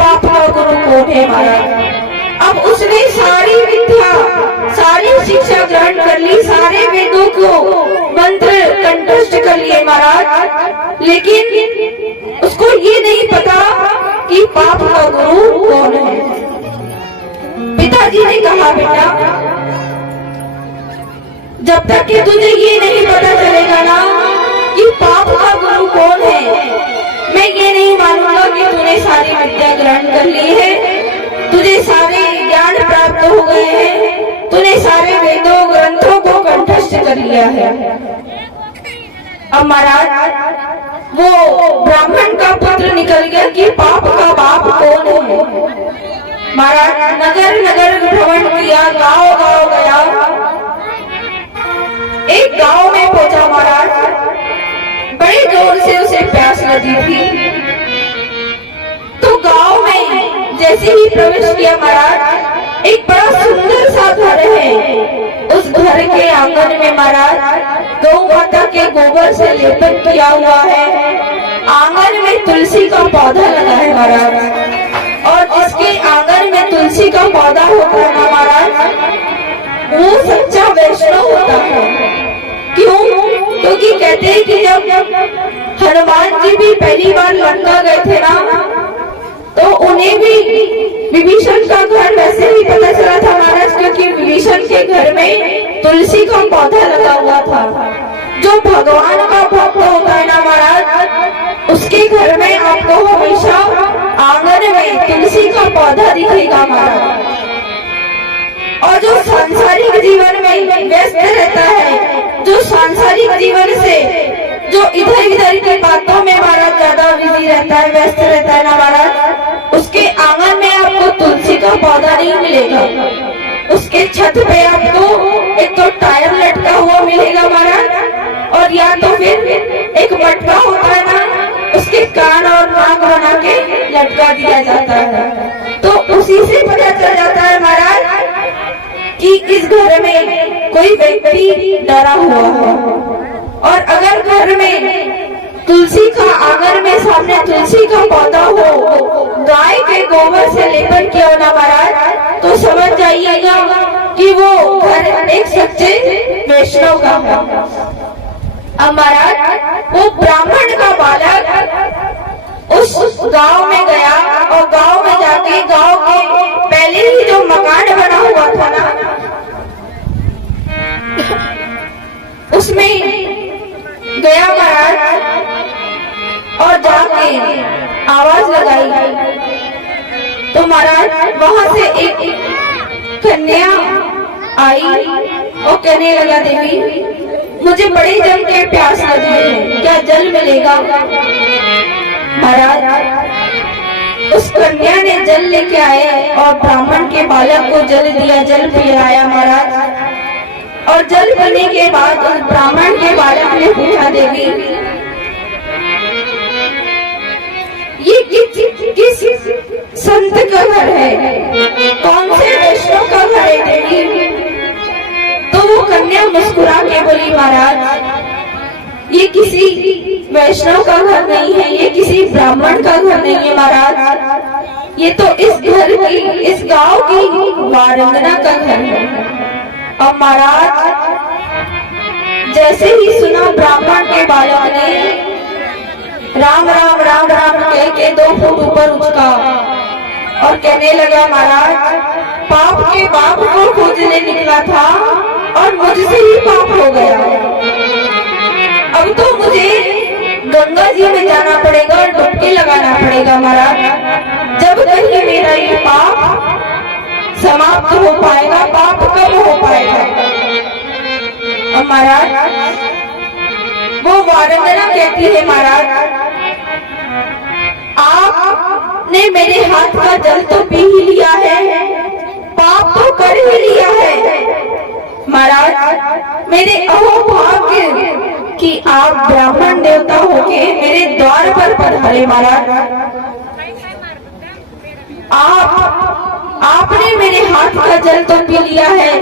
पाप का गुरु कौन है महाराज। अब उसने सारी विद्या, सारी शिक्षा ग्रहण कर ली, सारे वेदों को मंत्र कंठस्थ कर लिए महाराज, लेकिन उसको ये नहीं पता कि पाप का गुरु कौन है। पिताजी ने कहा, बेटा जब तक कि तुझे ये नहीं पता चलेगा ना कि पाप का गुरु कौन है, मैं ये नहीं मानूंगा कि तूने सारी विद्या ग्रहण कर ली है, तुझे सारे ज्ञान प्राप्त हो गए हैं, तूने सारे वेदों ग्रंथों को कंठस्थ कर लिया है। अब महाराज वो ब्राह्मण का पुत्र निकल गया कि पाप का बाप कौन है। महाराज नगर नगर भ्रमण किया, गांव गांव गया, एक गांव में पहुंचा महाराज, बड़े जोर से उसे प्यास लगी थी, तो गांव में जैसे ही प्रवेश किया महाराज, एक बड़ा सुंदर सा घर है। उस घर के आंगन में महाराज गौ माता के गोबर से लेपन किया हुआ है, आंगन में तुलसी का पौधा लगा है महाराज, और जिसके आंगन में तुलसी का पौधा होता है ना महाराज, वो सच्चा वैष्णव होता है। क्यों? क्योंकि कहते हैं कि जब हनुमान जी भी पहली बार लंका गए थे ना, तो उन्हें भी विभीषण का घर वैसे ही पता चला था महाराज, क्योंकि विभीषण के घर में तुलसी का पौधा लगा हुआ था। जो भगवान का भक्त होता है ना महाराज, उसके घर में आपको हमेशा आंगन में तुलसी का पौधा दिखेगा महाराज। और जो सांसारिक जीवन में व्यस्त रहता है, जो सांसारिक जीवन से जो इधर इधर की बातों में महाराज ज्यादा बिजी रहता है, व्यस्त रहता है ना महाराज, उसके आंगन में आपको तुलसी का पौधा नहीं मिलेगा। उसके छत पे आपको एक तो टायर लटका हुआ मिलेगा महाराज, और या तो फिर एक मटका होता है ना, उसके कान और नाक बना के लटका दिया जाता है। तो उसी से पता चल जाता है महाराज कि इस घर में कोई व्यक्ति डरा हुआ है। और अगर घर में तुलसी का आंगन में सामने तुलसी का पौधा हो, गाय के गोबर से लेपन किया हो ना महाराज, तो समझ जाइएगा कि वो घर एक सच्चे वैष्णव का है। अब महाराज वो ब्राह्मण का बालक उस गांव में गया, और गांव में जाके गांव के पहले ही जो मकान बना हुआ था ना, उसमें गया महाराज, और जाके आवाज लगाई, तो महाराज वहां से एक कन्या आई और कहने लगा, देवी मुझे बड़ी जम के प्यास लगी है, क्या जल मिलेगा। महाराज उस कन्या ने जल लेके आए और ब्राह्मण के बालक को जल दिया, जल पिलाया महाराज। और जल पीने के बाद उस ब्राह्मण के बालक ने पूछा, देवी ये किस संत का घर है, कौन से वैष्णव का घर है देवी। तो वो कन्या मुस्कुरा के बोली, महाराज ये किसी वैष्णव का घर नहीं है, ये किसी ब्राह्मण का घर नहीं है महाराज, ये तो इस घर की, इस गांव की वारंगना का घर है। अब महाराज जैसे ही सुना ब्राह्मण के बालक ने राम राम राम राम कह के 2 फुट ऊपर उठा और कहने लगा, महाराज पाप के बाप को खोजने निकला था और मुझसे ही पाप हो गया। अब तो मुझे गंगा जी में जाना पड़ेगा और डुबकी लगाना पड़ेगा महाराज, जब तक कि मेरा ये पाप समाप्त हो पाएगा। पाप कब हो पाएगा। अब महाराज वो वारंगना कहती है, महाराज आपने मेरे हाथ का जल तो पी ही लिया है, पाप तो कर ही लिया है महाराज। मेरे अहोभाग्य कि आप ब्राह्मण देवता होके मेरे द्वार पर पधारे महाराज। आपने मेरे हाथ का जल तो पी लिया है,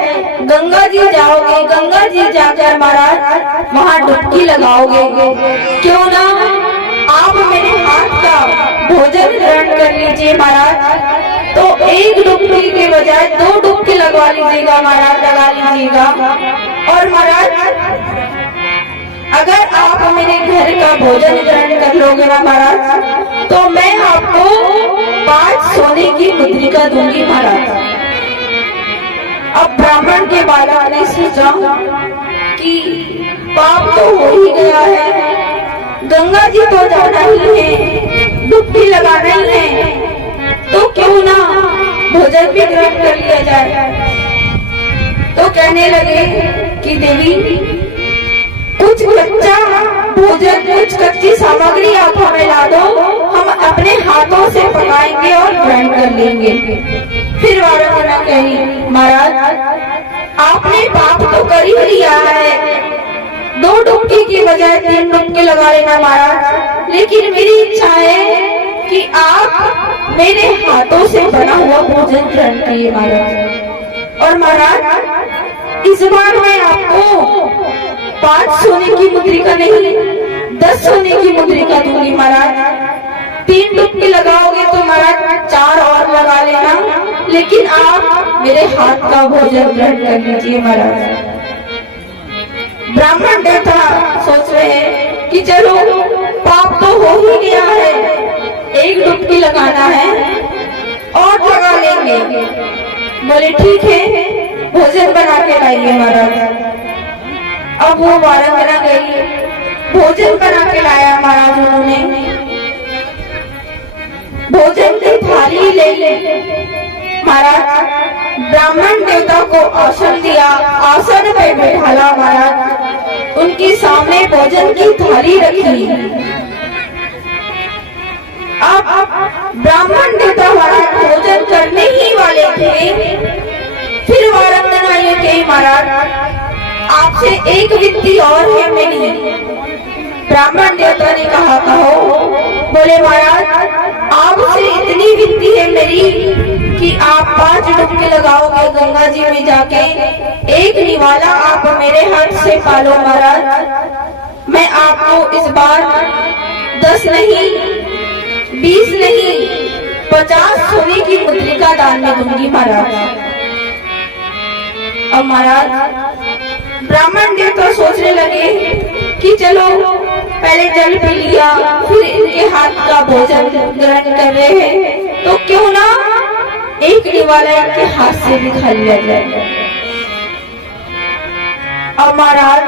गंगा जी जाओगे, गंगा जी जाकर महाराज वहां डुबकी लगाओगे, क्यों ना आप मेरे हाथ का भोजन ग्रहण कर लीजिए महाराज। तो एक डुबकी के बजाय 2 डुबकी लगवा लीजिएगा महाराज, लगा लीजिएगा। और महाराज अगर आप मेरे घर का भोजन ग्रहण कर लोगे ना महाराज, तो मैं आपको 5 सोने की मुद्रिका दूंगी महाराज। अब ब्राह्मण के बालक ने सोचा कि पाप तो हो ही गया है, गंगा जी तो जाना ही है, डुबकी लगाना ही है, तो क्यों ना भोजन भी ग्रहण कर लिया जाए। तो कहने लगे कि देवी कुछ कच्चा भोजन, कुछ कच्ची सामग्री आप हमें ला दो, हम अपने हाथों से पकाएंगे और ग्रहण कर लेंगे। फिर वारंगना कही महाराज आपने पाप तो कर ही लिया है, 2 डुबकी की बजाय 3 डुबकी लगा लेना महाराज, लेकिन मेरी इच्छा है कि आप मेरे हाथों से बना हुआ भोजन ग्रहण करिए महाराज। और महाराज इस बार मैं आपको 5 सोने की मुद्रिका नहीं 10 सोने की मुद्रिका दूंगी महाराज। 3 डुबकी लगाओगे तो महाराज 4 और लगा लेना, लेकिन आप मेरे हाथ का भोजन ग्रहण कर लीजिए महाराज। ब्राह्मण देवता सोच रहे हैं कि चलो पाप तो हो ही गया है, 1 डुबकी लगाना है और लगा लेंगे। बोले ठीक है, भोजन बना के लाइए महाराज। अब वो वारंगना गई, भोजन बना के लाया महाराज। उन्होंने भोजन की थाली ले महाराज, ब्राह्मण देवता को आसन दिया, आसन पे बैठाला महाराज, उनके सामने भोजन की थाली रखी। अब ब्राह्मण देवता महाराज भोजन करने ही वाले थे, फिर वारंगना ये कही महाराज आपसे एक विनती और है मेरी। ब्राह्मण देवता ने कहा कहो। बोले महाराज आपसे इतनी विनती है मेरी कि आप 5 डुबकी लगाओगे गंगा जी में जाके, एक निवाला आप मेरे हाथ से पालो महाराज। मैं आपको इस बार 10 नहीं 20 नहीं 50 सोने की मुद्रिका दान में दूंगी महाराज। अब महाराज ब्राह्मण देवता सोचने लगे कि चलो पहले जल पी लिया, फिर इनके हाथ का भोजन ग्रहण कर रहे हैं, तो क्यों ना एक निवाला इनके हाथ से भी खा लिया जाए। अब महाराज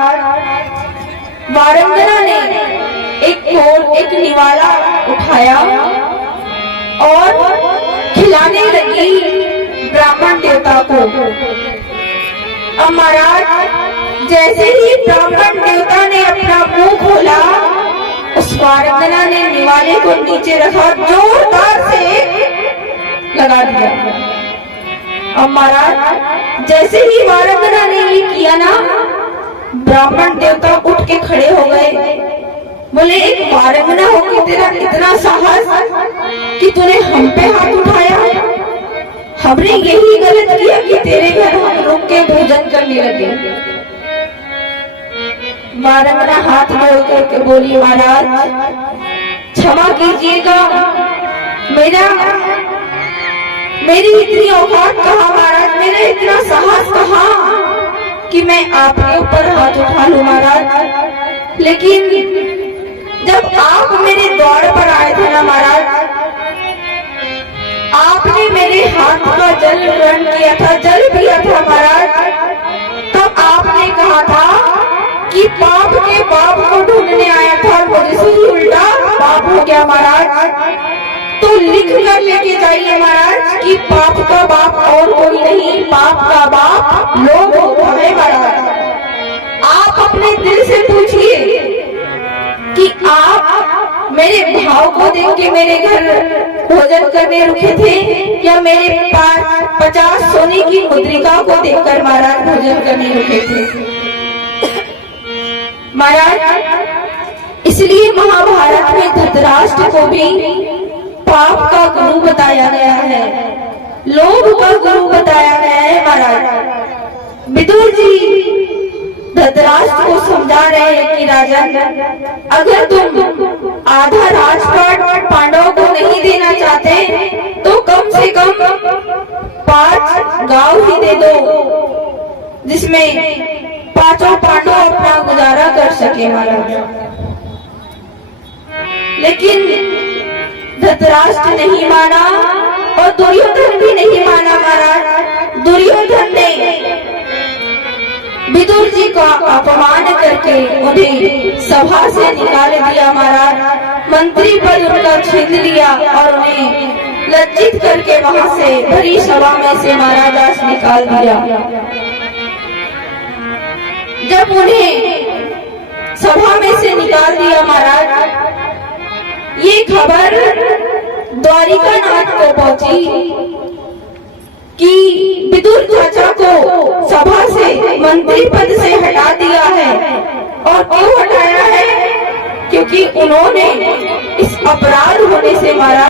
वारंगना ने एक निवाला उठाया और खिलाने लगी ब्राह्मण देवता को। अब महाराज जैसे ही ब्राह्मण देवता ने अपना मुंह खोला, उस वारंगना ने निवाले को नीचे रखा, जोरदार से लगा दिया। अब महाराज जैसे ही वारंगना ने ये किया ना, ब्राह्मण देवता उठ के खड़े हो गए। बोले एक वारंगना होकर तेरा इतना साहस कि तूने हम पे हाथ उठाया। हमने यही गलत किया कि तेरे घर हम रुक के भोजन करने लगे। वारंगना हाथ जोड़ करके बोली महाराज क्षमा कीजिएगा, मेरी इतनी औकात कहाँ महाराज, मेरा इतना साहस कहाँ कि मैं आपके ऊपर हाथ उठा लूं महाराज। लेकिन जब आप मेरे द्वार पर आए थे ना महाराज, आपने मेरे हाथ का जल ग्रहण किया था, जल पिया था महाराज, तब आपने कहा था कि पाप के बाप को ढूंढने आया था, मुझसे ही उल्टा पाप हो गया महाराज। तो लिख कर लेके जाइए महाराज कि पाप का बाप और कोई नहीं, पाप का बाप लोग होता है महाराज। आप अपने दिल से पूछिए कि आप मेरे भाव को देख के मेरे घर भोजन करने रुके थे या मेरे पास 50 सोने की मुद्रिका को देखकर महाराज भोजन करने रुके थे। महाराज इसलिए महाभारत में धृतराष्ट्र को भी पाप का गुरु बताया गया है, लोभ का गुरु बताया गया है महाराज। विदुर जी धृतराष्ट्र को समझा रहे हैं कि राजन, अगर तुम आधा राजपाट पांडवों को नहीं देना चाहते तो कम से कम 5 गांव ही दे दो, जिसमें 5 पांडव अपना गुजारा कर सके महाराज। लेकिन धृतराष्ट्र नहीं माना और दुर्योधन भी नहीं माना महाराज। दुर्योधन ने विदुर जी का अपमान करके उन्हें सभा से निकाल दिया महाराज। मंत्री पद उनका छीन लिया और उन्हें लज्जित करके वहां से भरी सभा में से महाराज निकाल दिया। जब उन्हें सभा में से निकाल दिया महाराज, ये खबर द्वारिका नाथ को पहुंची कि विदुर चाचा को सभा से मंत्री पद से हटा दिया है। और क्यों हटाया है? क्योंकि उन्होंने इस अपराध होने से महाराज